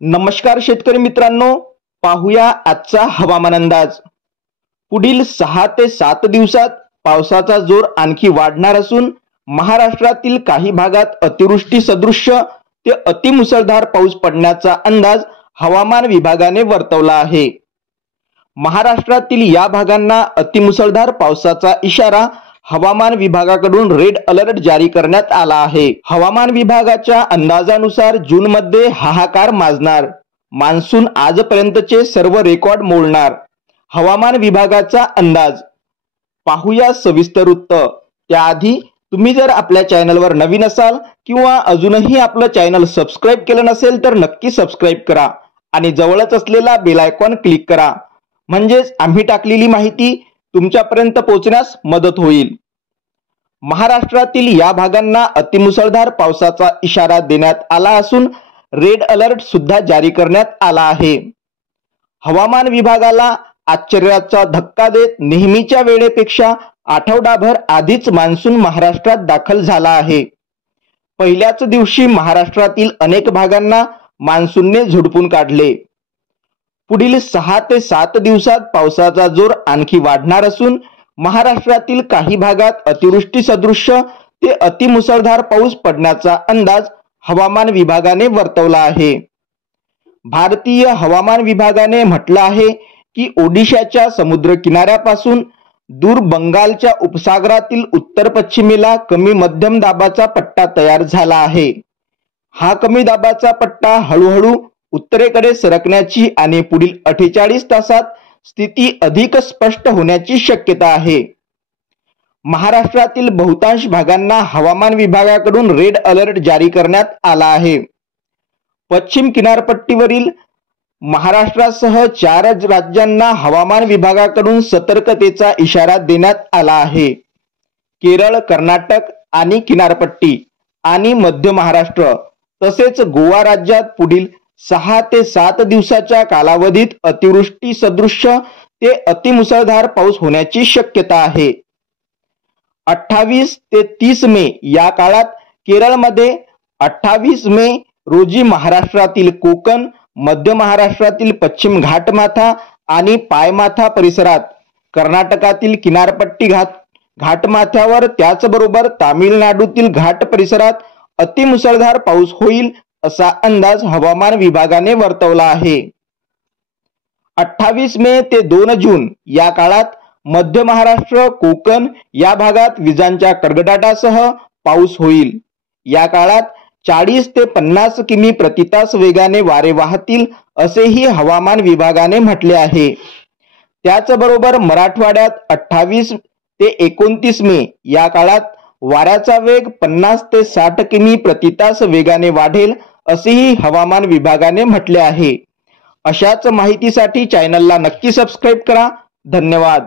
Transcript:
नमस्कार शेतकरी मित्रांनो, पाहूया आजचा हवामान अंदाज। पुढील 6 ते 7 दिवसात पावसाचा जोर आणखी वाढणार असून महाराष्ट्रातील काही भागात अतिवृष्टी सदृश्य ते अतिमुसळधार पाऊस पडण्याचा अंदाज हवामान विभागाने वर्तवला आहे। महाराष्ट्रातील या भागांना अतिमुसळधार पावसाचा इशारा हवामान विभागाकडून रेड अलर्ट जारी करण्यात आला आहे। हवामान विभागाच्या अंदाजानुसार जून मध्ये हाहाकार माजणार, मान्सून आजपर्यंतचे सर्व रेकॉर्ड मोडणार। हवामान विभागाचा अंदाज पाहूया सविस्तर वृत्त। त्याआधी तुम्ही जर आपल्या चॅनलवर नवीन असाल किंवा अजूनही आपलं चॅनल सबस्क्राइब केलं नसेल तर नक्की सबस्क्राइब करा आणि जवळच असलेला बेल आयकॉन क्लिक करा, म्हणजेच आम्ही टाकलेली माहिती तुमच्यापर्यंत पोहोचण्यास मदत होईल। महाराष्ट्रातील या भागांना अतिमुसळधार पावसाचा इशारा देण्यात आला असून रेड अलर्ट सुद्धा जारी करण्यात आला आहे। हवामान विभागाला आश्चर्याचा धक्का देत नेहमीच्या वेळेपेक्षा आठवडाभर आधीच मान्सून महाराष्ट्रात दाखल झाला आहे। पहिल्याच दिवशी महाराष्ट्रातील अनेक भागांना मान्सूनने झोडपून काढले। पुढील 6 ते 7 दिवसात पावसाचा जोर आणखी वाढणार असून महाराष्ट्रातील काही भागात अतिवृष्टी सदृश्य ते अतिमुसळधार पाऊस पडण्याचा अंदाज हवामान विभागाने वर्तवला आहे। भारतीय हवामान विभागाने म्हटलं आहे की ओडिशाच्या समुद्र किनाऱ्यापासून दूर बंगालच्या उपसागरातील उत्तर पश्चिमेला कमी मध्यम दाबाचा पट्टा तयार झाला आहे। हा कमी दाबाचा पट्टा हळूहळू उत्तरेकडे सरकण्याची आणि पुढील 48 तासात स्थिती अधिक स्पष्ट होण्याची शक्यता आहे। महाराष्ट्रातील बहुतांश भागांना हवामान विभागाकडून रेड अलर्ट जारी करण्यात आला आहे। पश्चिम किनारपट्टीवरील महाराष्ट्रासह 4 राज्यांना हवामान विभागाकडून सतर्कतेचा इशारा देण्यात आला आहे। केरळ, कर्नाटक आणि किनारपट्टी आणि मध्य महाराष्ट्र तसेच गोवा राज्यात पुढील 6 ते 7 दिवसाच्या कालावधीत अतिवृष्टी सदृश्य ते अतिमुसळधार पाऊस होण्याची शक्यता आहे। 28 ते 30 मे या काळात केरळमध्ये, 28 मे रोजी महाराष्ट्रातील कोकण, मध्य महाराष्ट्रातील पश्चिम घाटमाथा आणि पायमाथा परिसरात, कर्नाटकातील किनारपट्टी घाटमाथ्यावर त्याचबरोबर तामिळनाडूतील घाट परिसरात अतिमुसळधार पाऊस होईल असा अंदाज हवामान विभागाने वर्तवला आहे। 28 मे ते 2 जून या काळात मध्य महाराष्ट्र, कोकण या भागात विजांच्या कडकडाटासह पाऊस होईल। या काळात 40 ते 50 किमी प्रति तास वेगाने वारे वाहतील असेही हवामान विभागाने म्हटले आहे। त्याचबरोबर मराठवाड्यात 28 ते 29 मे या काळात वाऱ्याचा वेग 50 ते 60 किमी प्रति तास वेगाने वाढेल असेही हवामान विभागाने म्हटले आहे। अशाच माहितीसाठी चॅनलला नक्की सबस्क्राइब करा। धन्यवाद।